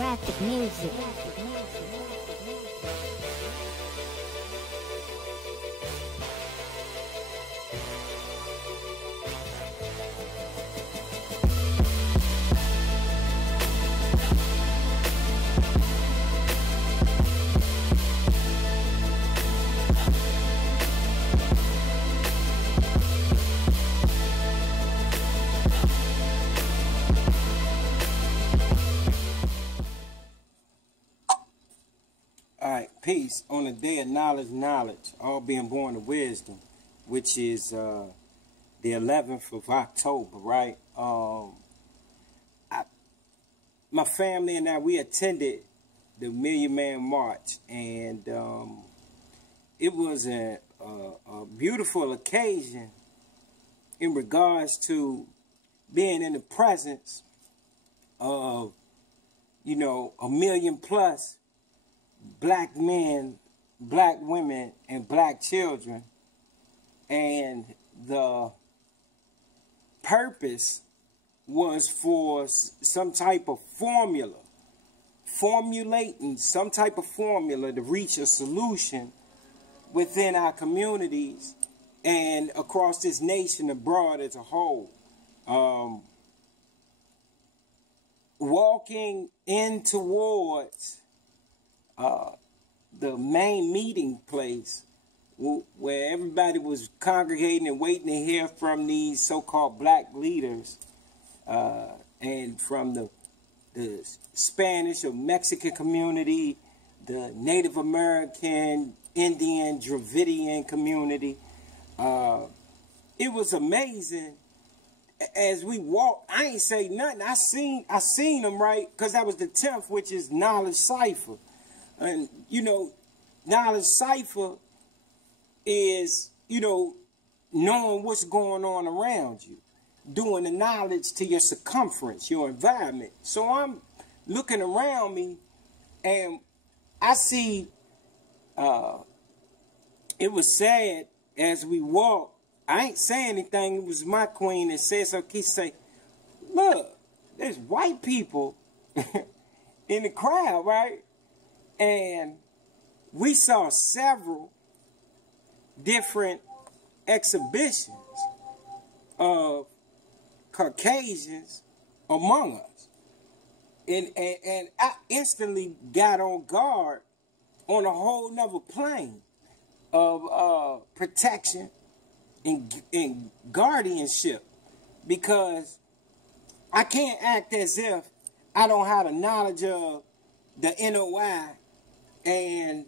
Graphic music. Alright, peace. On the day of knowledge, all being born of wisdom, which is the 11th of October, right? My family and I, we attended the Million Man March, and it was a beautiful occasion in regards to being in the presence of, you know, 1 million plus black men, black women, and black children. And the purpose was for some type of formulating some type of formula to reach a solution within our communities and across this nation abroad as a whole. Walking in towards the main meeting place where everybody was congregating and waiting to hear from these so-called black leaders and from the Spanish or Mexican community, the Native American, Indian, Dravidian community. It was amazing. As we walked, I ain't say nothing. I seen them, right? Because that was the 10th, which is Knowledge Cipher. And, you know, Knowledge Cipher is, you know, knowing what's going on around you, doing the knowledge to your circumference, your environment. So I'm looking around me and I see, it was sad as we walked. I ain't saying anything. It was my queen that said so. He say, look, there's white people in the crowd, right? And we saw several different exhibitions of Caucasians among us. And I instantly got on guard on a whole nother plane of protection and guardianship, because I can't act as if I don't have the knowledge of the NOI and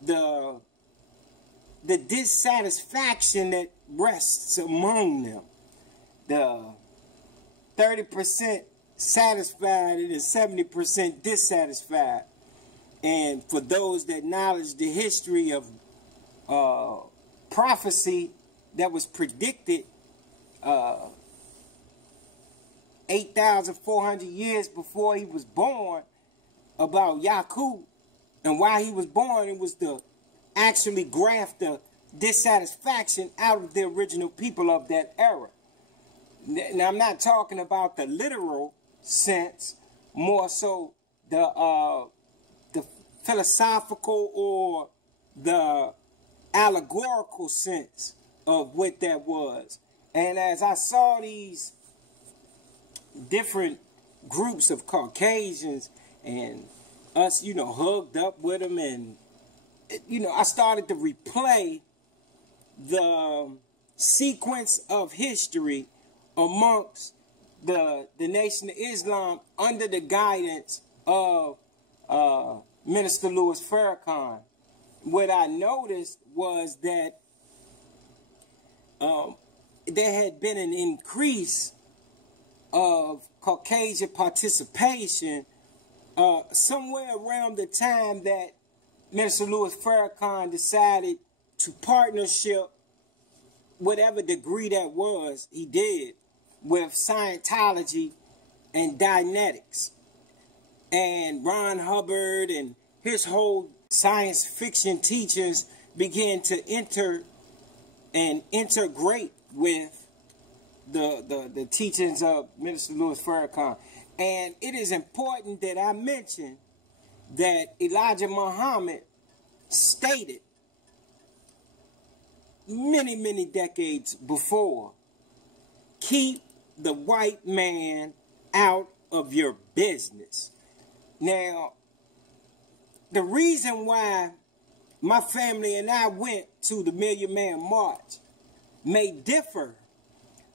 the dissatisfaction that rests among them. The 30% satisfied and the 70% dissatisfied. And for those that acknowledge the history of prophecy that was predicted 8,400 years before he was born about Yakub, and why he was born, it was to actually graft the dissatisfaction out of the original people of that era. Now, I'm not talking about the literal sense, more so the philosophical or the allegorical sense of what that was. And as I saw these different groups of Caucasians and us, you know, hugged up with them, and, you know, I started to replay the sequence of history amongst the Nation of Islam under the guidance of Minister Louis Farrakhan. What I noticed was that there had been an increase of Caucasian participation somewhere around the time that Minister Louis Farrakhan decided to partnership, whatever degree that was, he did, with Scientology and Dianetics. And Ron Hubbard and his whole science fiction teachers began to enter and integrate with the teachings of Minister Louis Farrakhan. And it is important that I mention that Elijah Muhammad stated many, many decades before, keep the white man out of your business. Now, the reason why my family and I went to the Million Man March may differ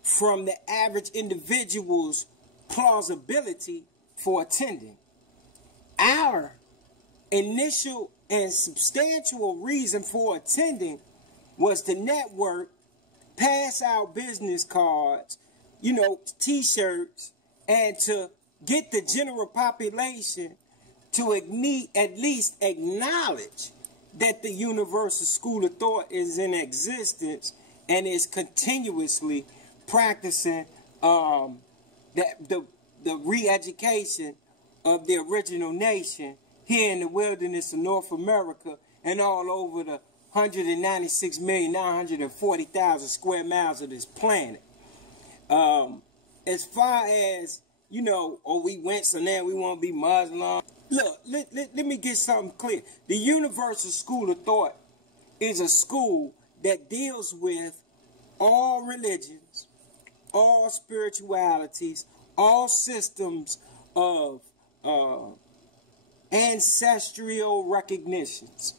from the average individual's plausibility for attending. Our initial and substantial reason for attending was to network, pass out business cards, t-shirts, and to get the general population to at least acknowledge that the Universal School of Thought is in existence and is continuously practicing the re-education of the original nation here in the wilderness of North America and all over the 196,940,000 square miles of this planet. As far as, we went, so now we want to be Muslim. Look, let me get something clear. The Universal School of Thought is a school that deals with all religions, all spiritualities, all systems of ancestral recognitions.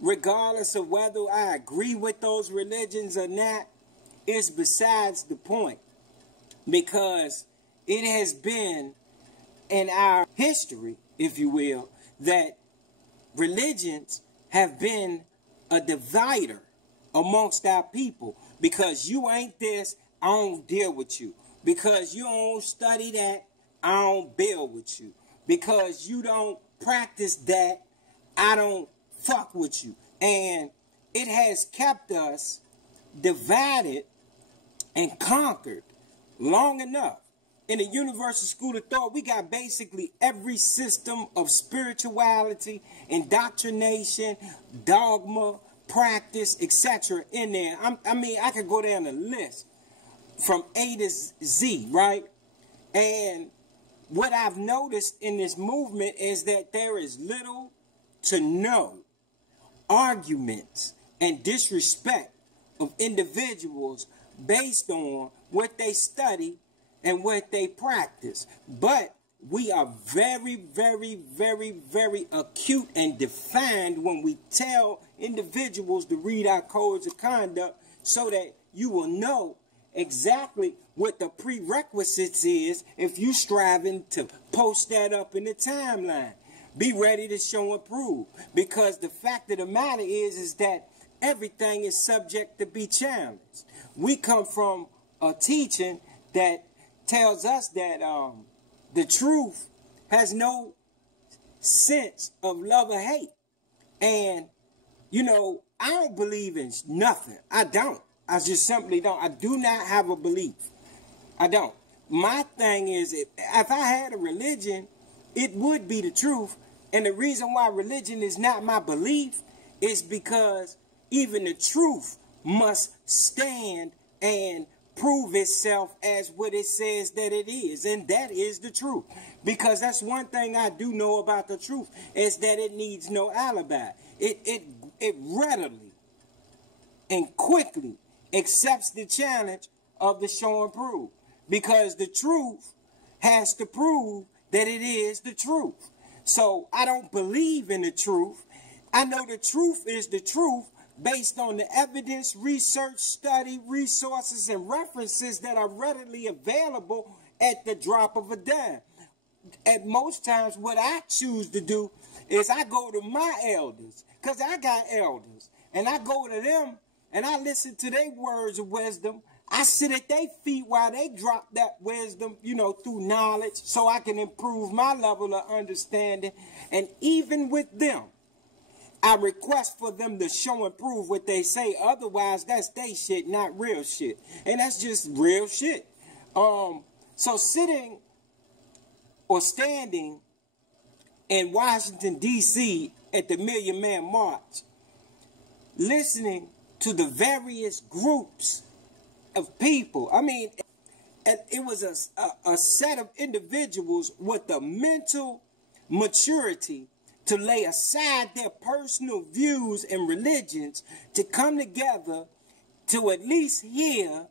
Regardless of whether I agree with those religions or not, is besides the point. Because it has been in our history, if you will, that religions have been a divider amongst our people. Because you ain't this, I don't deal with you. Because you don't study that, I don't build with you. Because you don't practice that, I don't fuck with you. And it has kept us divided and conquered long enough. In the Universal School of Thought, we got basically every system of spirituality, indoctrination, dogma, practice, etc. in there. I could go down the list from A to Z, right? And what I've noticed in this movement is that there is little to no arguments and disrespect of individuals based on what they study and what they practice. But we are very, very, very, very acute and defined when we tell individuals to read our codes of conduct so that you will know exactly what the prerequisites is if you striving to post that up in the timeline. Be ready to show and prove. Because the fact of the matter is that everything is subject to be challenged. We come from a teaching that tells us that the truth has no sense of love or hate. And, I don't believe in nothing. I don't. I just simply don't. I do not have a belief. I don't. My thing is, if I had a religion, it would be the truth. And the reason why religion is not my belief is because even the truth must stand and prove itself as what it says that it is. And that is the truth. Because that's one thing I do know about the truth, is that it needs no alibi. It readily and quickly accepts the challenge of the show and prove. Because the truth has to prove that it is the truth. So I don't believe in the truth. I know the truth is the truth based on the evidence, research, study, resources, and references that are readily available at the drop of a dime. At most times, what I choose to do is I go to my elders, because I got elders, and I go to them and I listen to their words of wisdom. I sit at their feet while they drop that wisdom, through knowledge, so I can improve my level of understanding. And even with them, I request for them to show and prove what they say. Otherwise, that's they shit, not real shit. And that's just real shit. So sitting or standing in Washington, D.C. at the Million Man March, listening to the various groups of people. and it was a set of individuals with the mental maturity to lay aside their personal views and religions to come together to at least hear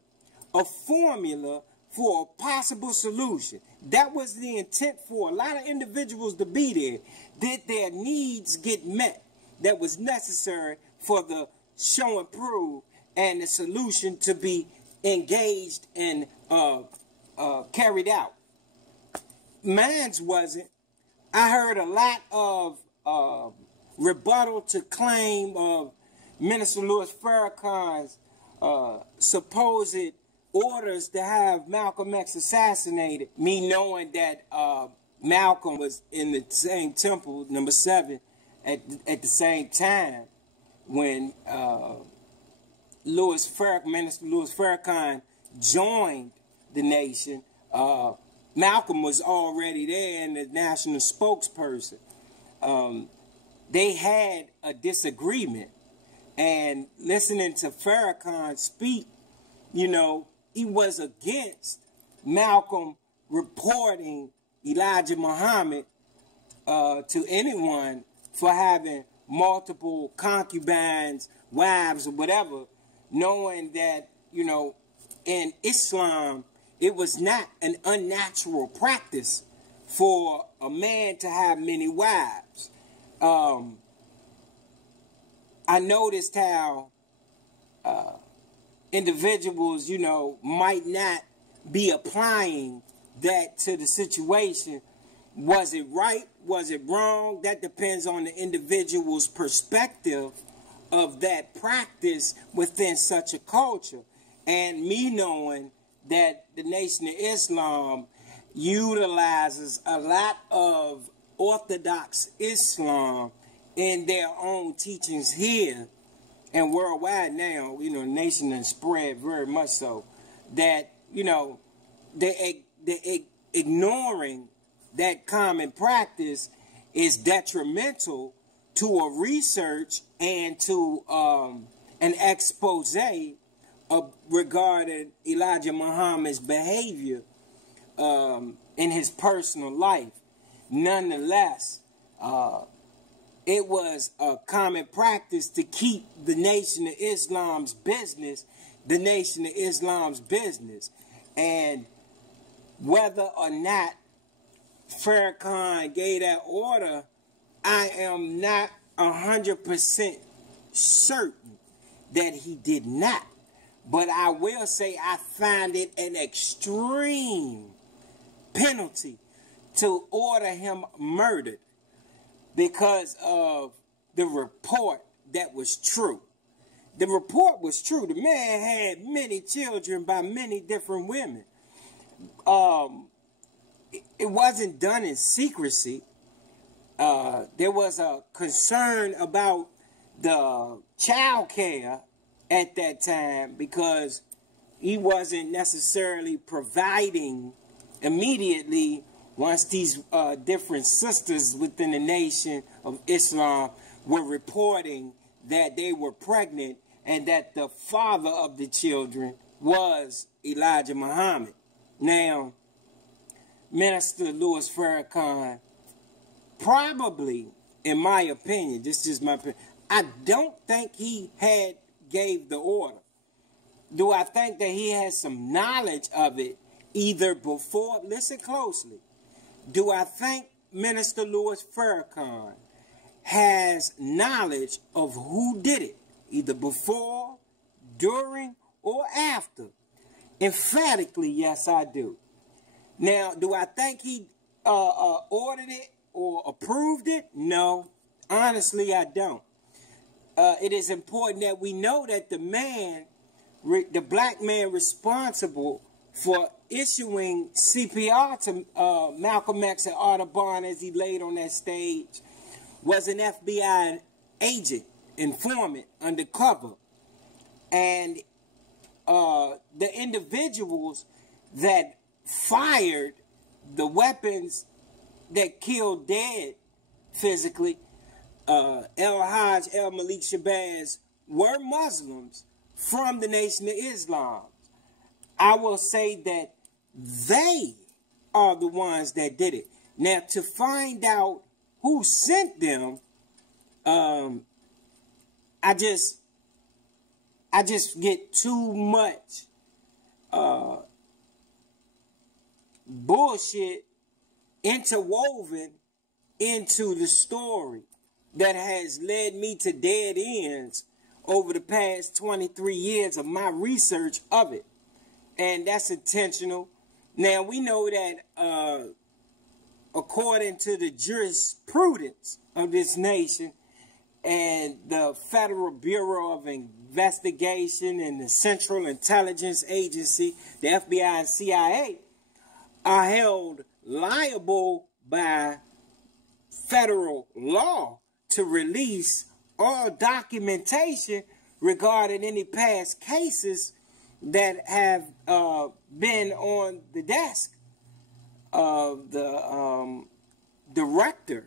a formula for a possible solution. That was the intent for a lot of individuals to be there. Did their needs get met that was necessary for the show and prove and the solution to be engaged and carried out? Mine's wasn't. I heard a lot of rebuttal to claim of Minister Louis Farrakhan's supposed orders to have Malcolm X assassinated, me knowing that Malcolm was in the same temple, number 7, at the same time when Minister Louis Farrakhan joined the nation. Malcolm was already there and the national spokesperson. They had a disagreement, and listening to Farrakhan speak, you know, he was against Malcolm reporting Elijah Muhammad to anyone for having multiple concubines, wives, or whatever, knowing that, you know, in Islam, it was not an unnatural practice for a man to have many wives. I noticed how individuals, you know, might not be applying that to the situation. Was it right? Was it wrong? That depends on the individual's perspective of that practice within such a culture. And me knowing that the Nation of Islam utilizes a lot of Orthodox Islam in their own teachings here and worldwide now, you know, the nation has spread very much so, that, you know, they're ignoring that common practice is detrimental to a research and to an expose regarding Elijah Muhammad's behavior in his personal life. Nonetheless, it was a common practice to keep the Nation of Islam's business the Nation of Islam's business. And whether or not Farrakhan gave that order, I am not 100% certain that he did not. But I will say I find it an extreme penalty to order him murdered because of the report that was true. The report was true. The man had many children by many different women. It wasn't done in secrecy. There was a concern about the child care at that time because he wasn't necessarily providing immediately once these different sisters within the Nation of Islam were reporting that they were pregnant and that the father of the children was Elijah Muhammad. Now, Minister Louis Farrakhan probably, in my opinion, this is my opinion, I don't think he gave the order. Do I think that he has some knowledge of it either before? Listen closely. Do I think Minister Louis Farrakhan has knowledge of who did it, either before, during, or after? Emphatically, yes, I do. Now, do I think he ordered it or approved it? No, honestly, I don't. It is important that we know that the man, the black man responsible for issuing CPR to Malcolm X and Audubon as he laid on that stage, was an FBI agent, informant, undercover. And the individuals that fired the weapons that killed dead physically, El-Hajj, El-Malik Shabazz, were Muslims from the Nation of Islam. I will say that they are the ones that did it. Now, to find out who sent them, I just get too much bullshit interwoven into the story that has led me to dead ends over the past 23 years of my research of it. And that's intentional. Now, we know that according to the jurisprudence of this nation and the Federal Bureau of Investigation and the Central Intelligence Agency, the FBI and CIA, are held liable by federal law to release all documentation regarding any past cases that have been on the desk of the director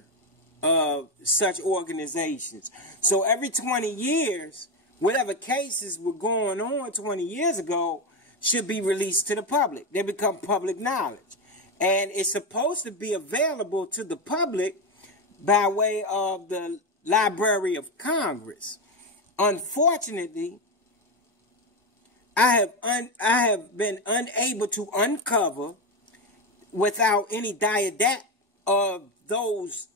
of such organizations. So every 20 years, whatever cases were going on 20 years ago should be released to the public. They become public knowledge. And it's supposed to be available to the public by way of the Library of Congress. Unfortunately, I have been unable to uncover without any diadat of those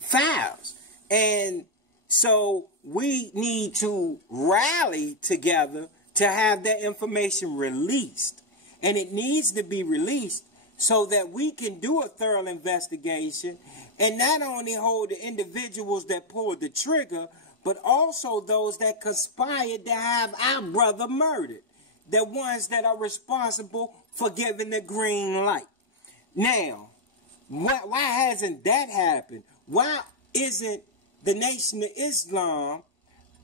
files. And so we need to rally together to have that information released. And it needs to be released so that we can do a thorough investigation and not only hold the individuals that pulled the trigger, but also those that conspired to have our brother murdered. The ones that are responsible for giving the green light. Now, why hasn't that happened? Why isn't the Nation of Islam,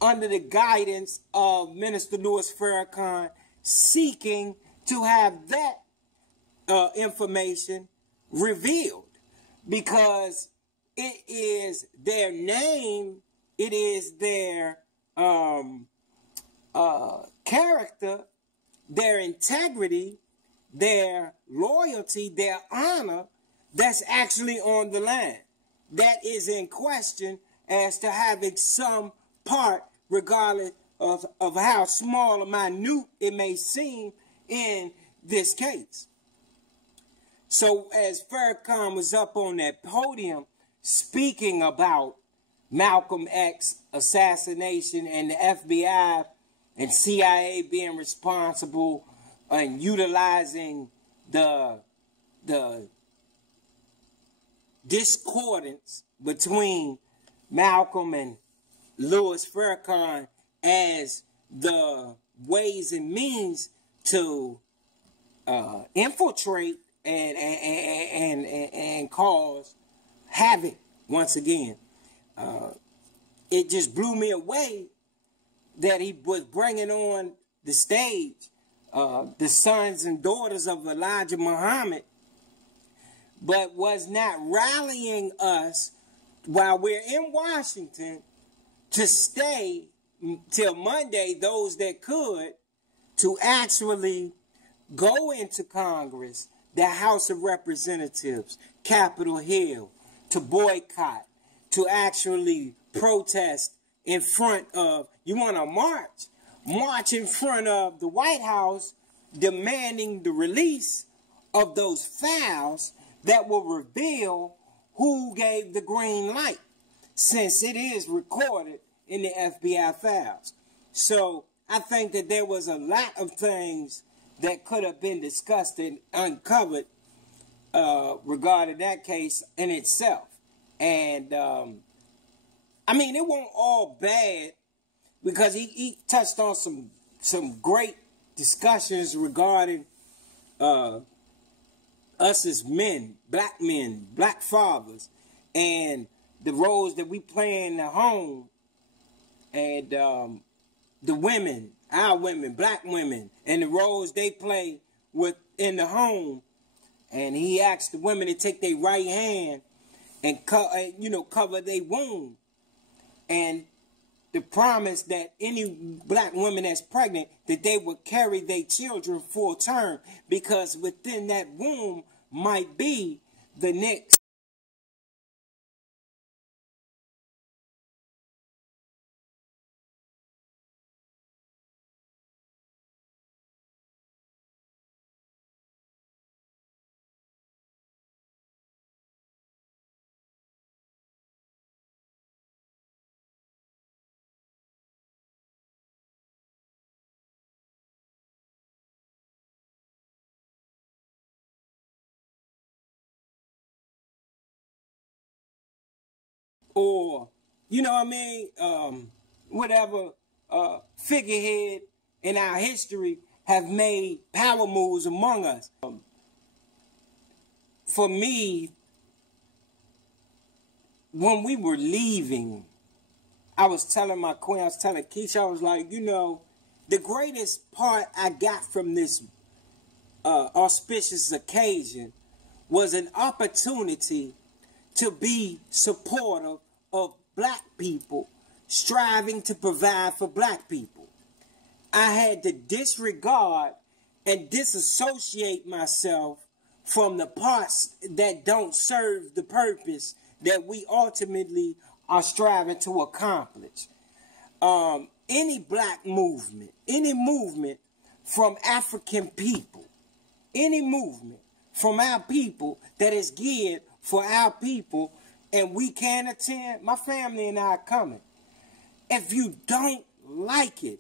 under the guidance of Minister Louis Farrakhan, seeking to have that information revealed? Because it is their name, it is their character, their integrity, their loyalty, their honor that's actually on the line. That is in question as to having some part, regardless of how small or minute it may seem in this case. So as Farrakhan was up on that podium speaking about Malcolm X assassination and the FBI and CIA being responsible and utilizing the discordance between Malcolm and Louis Farrakhan as the ways and means to infiltrate and cause havoc once again. It just blew me away that he was bringing on the stage the sons and daughters of Elijah Muhammad, but was not rallying us while we're in Washington to stay till Monday, those that could, to actually go into Congress, the House of Representatives, Capitol Hill, to boycott, to actually protest in front of, you want to march in front of the White House demanding the release of those files that will reveal who gave the green light, since it is recorded in the FBI files. So I think that there was a lot of things that could have been discussed and uncovered regarding that case in itself. And I mean, it wasn't all bad, because he touched on some great discussions regarding us as men, black fathers, and the roles that we play in the home, and the women, our women, black women, and the roles they play within the home. And he asked the women to take their right hand and cover their wound. And the promise that any black woman that's pregnant, that they would carry their children full term, because within that womb might be the next. Or, you know what I mean, whatever figurehead in our history have made power moves among us. For me, when we were leaving, I was telling my queen, I was telling Keisha, I was like, you know, the greatest part I got from this auspicious occasion was an opportunity to be supportive of black people striving to provide for black people. I had to disregard and disassociate myself from the parts that don't serve the purpose that we ultimately are striving to accomplish. Any black movement, any movement from African people, any movement from our people that is geared for our people, and we can attend, my family and I are coming. If you don't like it,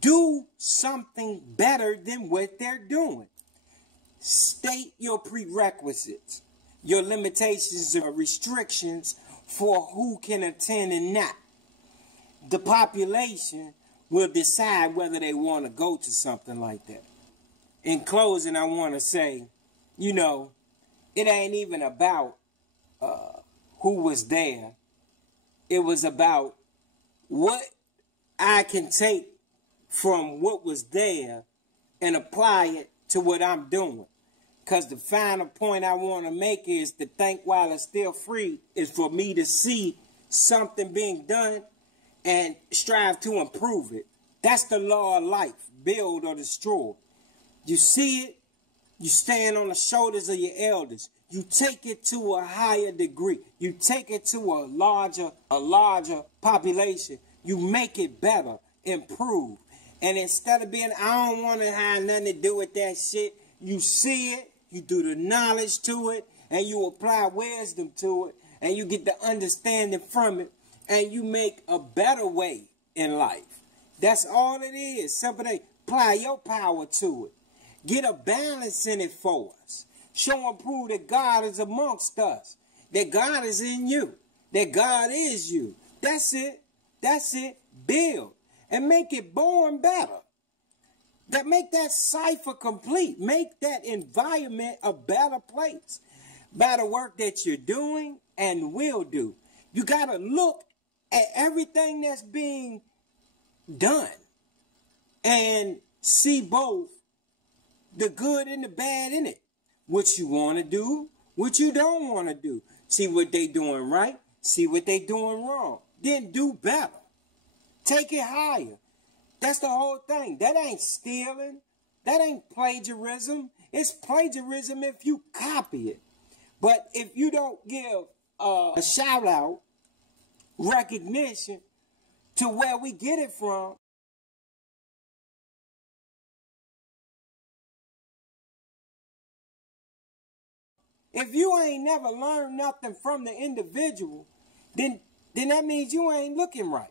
do something better than what they're doing. State your prerequisites, your limitations or restrictions for who can attend and not. The population will decide whether they want to go to something like that. In closing, I want to say, you know, it ain't even about who was there. It was about what I can take from what was there and apply it to what I'm doing. Because the final point I want to make is to think while it's still free is for me to see something being done and strive to improve it. That's the law of life, build or destroy. You see it, you stand on the shoulders of your elders. You take it to a higher degree. You take it to a larger population. You make it better, improve. And instead of being, I don't want to have nothing to do with that shit, you see it, you do the knowledge to it, and you apply wisdom to it, and you get the understanding from it, and you make a better way in life. That's all it is. Simply apply your power to it. Get a balance in it for us. Show and prove that God is amongst us. That God is in you. That God is you. That's it. That's it. Build. And make it born better. That make that cipher complete. Make that environment a better place. By the work that you're doing and will do. You got to look at everything that's being done. And see both the good and the bad in it. What you want to do, what you don't want to do. See what they doing right, see what they doing wrong. Then do better. Take it higher. That's the whole thing. That ain't stealing. That ain't plagiarism. It's plagiarism if you copy it. But if you don't give a shout out, recognition to where we get it from, if you ain't never learned nothing from the individual, then that means you ain't looking right.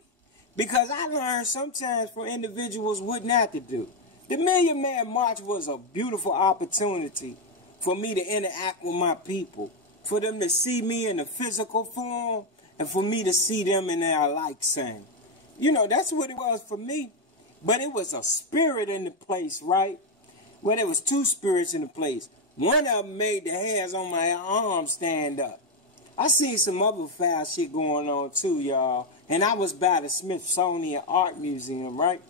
Because I learned sometimes for individuals what not to do. The Million Man March was a beautiful opportunity for me to interact with my people, for them to see me in the physical form, and for me to see them in their like same. You know, that's what it was for me. But it was a spirit in the place, right? Well, there was two spirits in the place. One of them made the hairs on my arm stand up. I seen some other foul shit going on too, y'all. And I was by the Smithsonian Art Museum, right?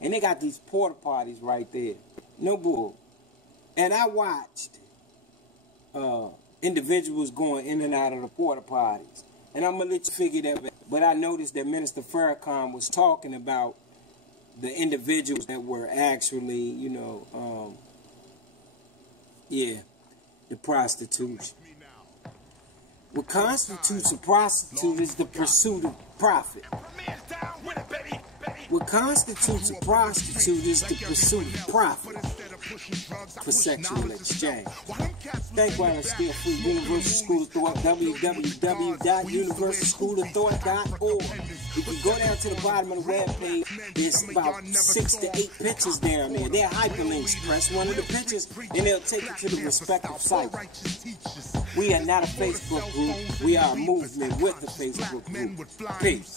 And they got these porta potties right there. No bull. And I watched individuals going in and out of the porta potties. And I'm going to let you figure that But I noticed that Minister Farrakhan was talking about the individuals that were actually, you know, the prostitution. What constitutes a prostitute is the pursuit of profit. What constitutes a prostitute is the pursuit of profit for sexual exchange. Thank while it's still free. Universal School of Thought, www.universalschoolofthought.org. If you go down to the bottom of the webpage, there's about 6 to 8 pictures down there. They're hyperlinks. Press one of the pictures, and they'll take you to the respective site. We are not a Facebook group. We are a movement with a Facebook group. Peace.